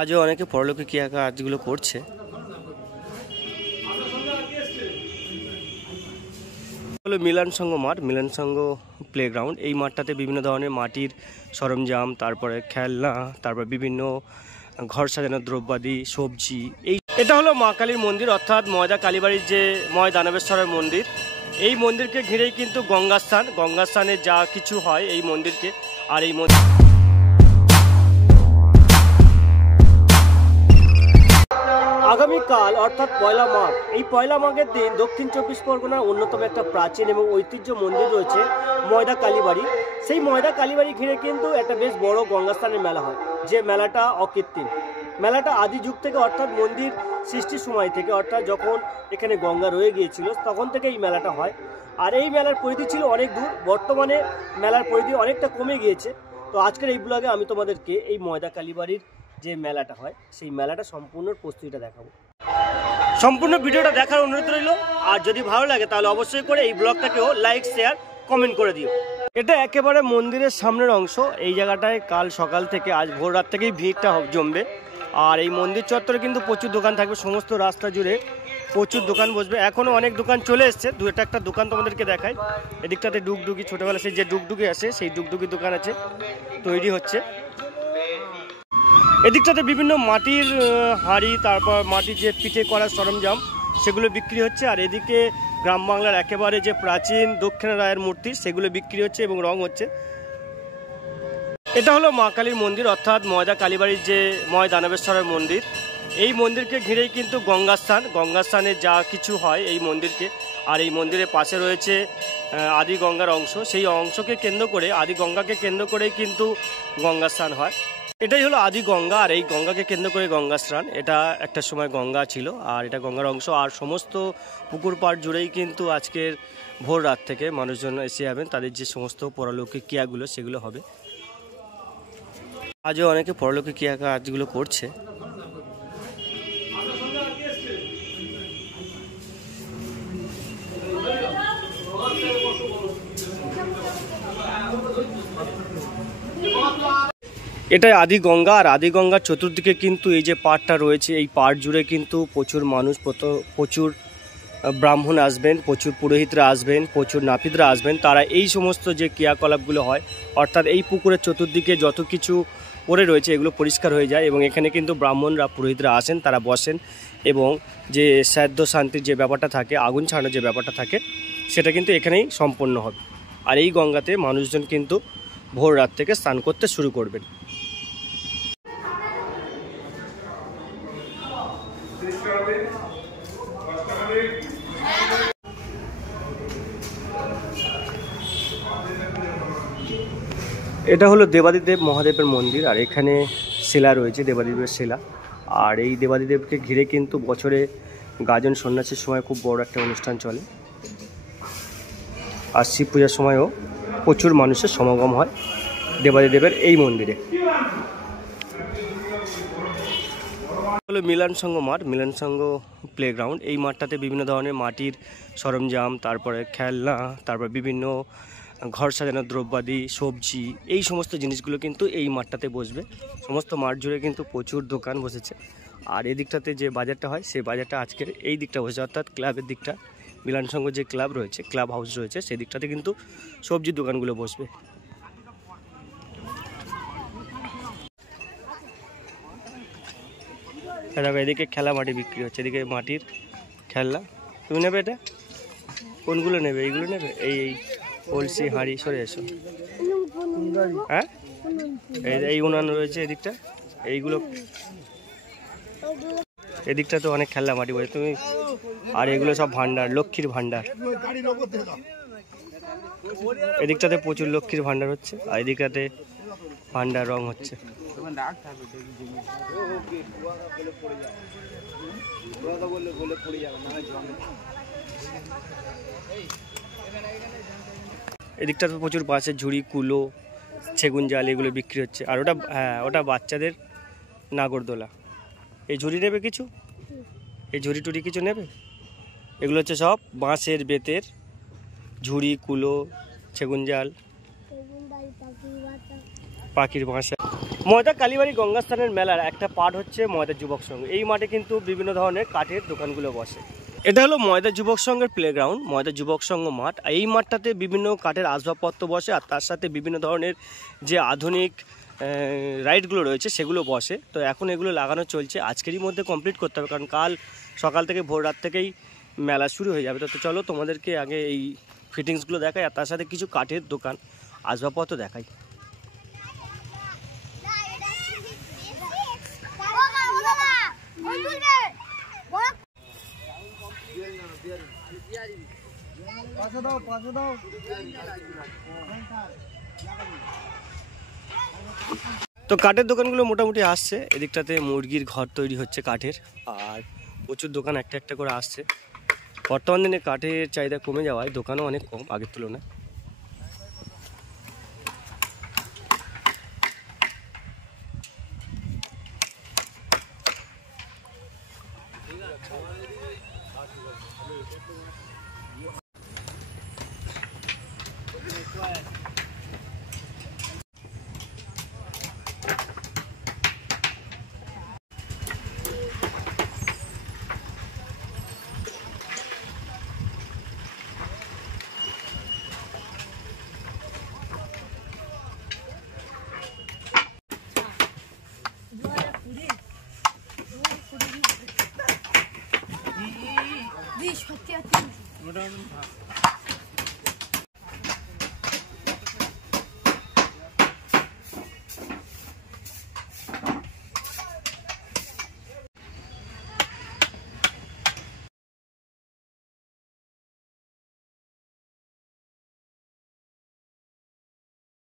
আজও অনেকে পরলোকে কাজগুলো করছে। হলো মিলন সংঘ মাঠ, মিলন সংঘ প্লেগ্রাউন্ড। এই মাঠটাতে বিভিন্ন ধরনের মাটির সরঞ্জাম, তারপরে খেলনা, তারপর বিভিন্ন ঘর সাজানোর দ্রব্যাদি, সবজি। এটা হলো মা কালীর মন্দির, অর্থাৎ ময়দা কালীবাড়ির যে ময় দানবেশ্বরের মন্দির। এই মন্দিরকে ঘিরেই কিন্তু গঙ্গাস্থানে যা কিছু হয় এই মন্দিরকে। আর এই মন্দির আগামীকাল অর্থাৎ পয়লা মাঘ, এই পয়লা মাঘের দিন দক্ষিণ চব্বিশ পরগনার অন্যতম একটা প্রাচীন এবং ঐতিহ্য মন্দির রয়েছে ময়দা কালীবাড়ি। সেই ময়দা কালীবাড়ি ঘিরে কিন্তু একটা বেশ বড় গঙ্গাস্থানের মেলা হয়, যে মেলাটা অকৃত্রিম। মেলাটা আদি যুগ থেকে, অর্থাৎ মন্দির সৃষ্টির সময় থেকে, অর্থাৎ যখন এখানে গঙ্গা রয়ে গিয়েছিল তখন থেকে এই মেলাটা হয়। আর এই মেলার পরিধি ছিল অনেক দূর, বর্তমানে মেলার পরিধি অনেকটা কমে গিয়েছে। তো আজকের এই ব্লগে আমি তোমাদেরকে এই ময়দা কালীবাড়ির যে মেলাটা হয় সেই মেলাটা সম্পূর্ণ প্রস্তুতিটা দেখাবো। সম্পূর্ণ ভিডিওটা দেখার অনুরোধ রইল। আর যদি ভালো লাগে তাহলে অবশ্যই করে এই ব্লগটাকেও লাইক, শেয়ার, কমেন্ট করে দিও। এটা একেবারে মন্দিরের সামনের অংশ। এই জায়গাটায় কাল সকাল থেকে, আজ ভোর রাত থেকেই ভিড়টা জমবে। আর এই মন্দির চত্বরে কিন্তু প্রচুর দোকান থাকবে, সমস্ত রাস্তা জুড়ে প্রচুর দোকান বসবে। এখনও অনেক দোকান চলে এসছে, একটা দোকান তোমাদেরকে দেখাই। এদিকটাতে ডুগডুগি, ছোটোবেলা সেই যে ডুগডুগি আসে সেই ডুগডুগি দোকান আছে, তৈরি হচ্ছে। এদিকটাতে বিভিন্ন মাটির হাঁড়ি, তারপর মাটির যে পিঠে করার সরঞ্জাম সেগুলো বিক্রি হচ্ছে। আর এদিকে গ্রাম বাংলার একেবারে যে প্রাচীন দক্ষিণা রায়ের মূর্তি সেগুলো বিক্রি হচ্ছে এবং রং হচ্ছে। এটা হলো মা কালীর মন্দির, অর্থাৎ ময়দা কালীবাড়ির যে ময় দানবেশ্বরের মন্দির। এই মন্দিরকে ঘিরেই কিন্তু গঙ্গাস্থানে যা কিছু হয় এই মন্দিরকে। আর এই মন্দিরের পাশে রয়েছে আদি গঙ্গার অংশ, সেই অংশকে কেন্দ্র করে, আদি গঙ্গাকে কেন্দ্র করেই কিন্তু গঙ্গাস্থান হয়। এটাই হলো আদি গঙ্গা, আর এই গঙ্গাকে কেন্দ্র করে গঙ্গা স্নান। এটা একটা সময় গঙ্গা ছিল, আর এটা গঙ্গার অংশ। আর সমস্ত পুকুর পাড় জুড়েই কিন্তু আজকের ভোর রাত থেকে মানুষজন এসে যাবেন, তাদের যে সমস্ত পরলৌকিক ক্রিয়াগুলো সেগুলো হবে। আজও অনেকে পরলৌকিক কাজগুলো করছে। এটাই আদি গঙ্গা, আর আদি গঙ্গার চতুর্দিকে কিন্তু এই যে পাড়টা রয়েছে, এই পাড় জুড়ে কিন্তু প্রচুর মানুষ, প্রচুর ব্রাহ্মণ আসবেন, প্রচুর পুরোহিতরা আসবেন, প্রচুর নাপিতরা আসবেন। তারা এই সমস্ত যে ক্রিয়াকলাপগুলো হয়, অর্থাৎ এই পুকুরের চতুর্দিকে যত কিছু পড়ে রয়েছে এগুলো পরিষ্কার হয়ে যায়। এবং এখানে কিন্তু ব্রাহ্মণরা, পুরোহিতরা আসেন, তারা বসেন এবং যে শ্রাদ্ধ শান্তির যে ব্যাপারটা থাকে, আগুন ছাড়ানোর যে ব্যাপারটা থাকে, সেটা কিন্তু এখানেই সম্পন্ন হবে। আর এই গঙ্গাতে মানুষজন কিন্তু ভোর রাত থেকে স্নান করতে শুরু করবেন। এটা হলো দেবাদিদেব মহাদেবের মন্দির, আর এখানে শিলা রয়েছে, দেবাদিদেবের শিলা। আর এই দেবাদিদেবকে ঘিরে কিন্তু বছরে গাজন সন্ন্যাসের সময় খুব বড় একটা অনুষ্ঠান চলে। আর শিব পূজার সময়ও প্রচুর মানুষের সমাগম হয় দেবাদিদেবের এই মন্দিরে। হলো মিলন সংঘ মাঠ, মিলন সংঘ প্লেগ্রাউন্ড। এই মাঠটাতে বিভিন্ন ধরনের মাটির সরঞ্জাম, তারপরে খেলনা, তারপর বিভিন্ন ঘর সাজানোর দ্রব্যাদি, সবজি, এই সমস্ত জিনিসগুলো কিন্তু এই মাঠটাতে বসবে। সমস্ত মাঠ জুড়ে কিন্তু প্রচুর দোকান বসেছে। আর এই দিকটাতে যে বাজারটা হয় সেই বাজারটা আজকের এই দিকটা বসেছে, অর্থাৎ ক্লাবের দিকটা, মিলন সংঘ যে ক্লাব রয়েছে, ক্লাব হাউস রয়েছে, সেই দিকটাতে কিন্তু সবজির দোকানগুলো বসবে। দেখো এদিকে খেলা মাটি বিক্রি হচ্ছে, এদিকে মাটির খেলনা। তুমি নেবে এটা? কোনগুলো নেবে? এইগুলো নেবে? এই কলসি, হাঁড়ি, সরে এসো। হ্যাঁ, এই উনান রয়েছে এদিকটা, এইগুলো এদিকটা তো অনেক খেলনা মাটি বলে তুমি। আর এগুলো সব ভান্ডার, লক্ষ্মীর ভান্ডার। এদিকটাতে প্রচুর লক্ষ্মীর ভান্ডার হচ্ছে, আর এদিকটাতে ভান্ডার রং হচ্ছে। এদিকটাতে প্রচুর বাঁশের ঝুড়ি, কুলো, সেগুন জাল, এগুলো বিক্রি হচ্ছে। আর ওটা, হ্যাঁ, ওটা বাচ্চাদের নাগরদোলা। এই ঝুড়ি নেবে কিছু? এই ঝুড়ি টুড়ি কিছু নেবে? এগুলো হচ্ছে সব বাঁশের, বেতের ঝুড়ি, কুলো, সেগুন জাল, পাখির বাসা। ময়দা কালীবাড়ি গঙ্গাস্থানের মেলার একটা পার্ট হচ্ছে ময়দা যুবক সংঘ। এই মাঠে কিন্তু বিভিন্ন ধরনের কাঠের দোকানগুলো বসে। এটা হলো ময়দা যুবক সংঘের প্লেগ্রাউন্ড, ময়দা যুবক সংঘ মাঠ। এই মাঠটাতে বিভিন্ন কাঠের আসবাবপত্র বসে, আর তার সাথে বিভিন্ন ধরনের যে আধুনিক রাইডগুলো রয়েছে সেগুলো বসে। তো এখন এগুলো লাগানো চলছে, আজকেরই মধ্যে কমপ্লিট করতে হবে, কারণ কাল সকাল থেকে ভোর রাত থেকেই মেলা শুরু হয়ে যাবে। তো চলো তোমাদেরকে আগে এই ফিটিংসগুলো দেখাই, আর তার সাথে কিছু কাঠের দোকান আসবাবপত্র দেখাই। তো কাঠের দোকানগুলো মোটামুটি আসছে। এদিকটাতে মুরগির ঘর তৈরি হচ্ছে কাঠের, আর প্রচুর দোকান একটা একটা করে আসছে। বর্তমান দিনে কাঠের চাহিদা কমে যাওয়ায় দোকানও অনেক কম আগের তুলনায়।